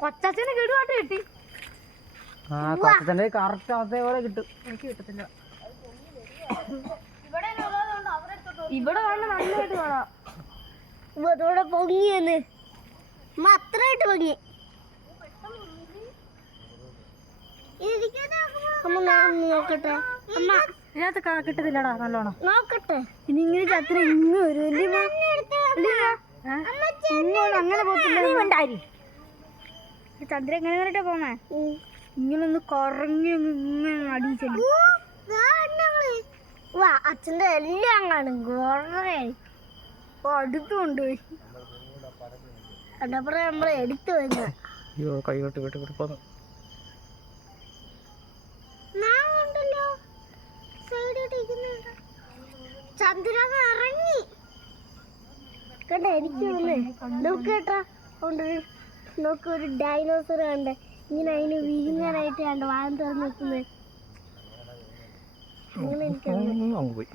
കൊച്ചച്ഛന് കിടുവാട്ട് കിട്ടി. കൊച്ചച്ഛൻ്റെ കറക്റ്റ് അവസ്ഥയോടെ കിട്ടും. എനിക്ക് കിട്ടത്തില്ല. ഇവിടെ വന്ന് നല്ലതായിട്ട് കാണാം. ഇവിടെ പൊങ്ങിയെന്ന് അത്രയായിട്ട് പൊങ്ങി. അമ്മ നോക്കട്ടെ. അമ്മ ഇതിനകത്ത് കിട്ടത്തില്ലടാ നല്ലോണം. നോക്കട്ടെ. ഇനി ഇങ്ങനെ ചത്ര ഇങ്ങ് വരും. അങ്ങനെ പോകത്തില്ല. ചന്ദ്ര എങ്ങനെ കണ്ടിട്ടാ പോന്നേ? ഇങ്ങനെ ഒന്ന് കറങ്ങി ഇങ്ങനെ അടിച്ചല്ലേ. അച്ഛൻ്റെ എല്ലാം കാണും. കുറേ അടുത്ത് കൊണ്ടുപോയി കണ്ടപ്പോ നമ്മളെ എടുത്തു വരുന്ന കൈ വിട്ട് വിട്ട് വിട്ട് പോന്നു. ചന്ദ്രൻ ഇറങ്ങി കണ്ട. എനിക്ക് നോക്ക് കേട്ടാ. നോക്ക് ഒരു ഡൈനോസർ കണ്ട ഇങ്ങനെ അതിന് വിഴുങ്ങാനായിട്ട് കണ്ട വാഴ തുറന്ന് നിൽക്കുന്നത്. അങ്ങനെ എനിക്ക് പോയി.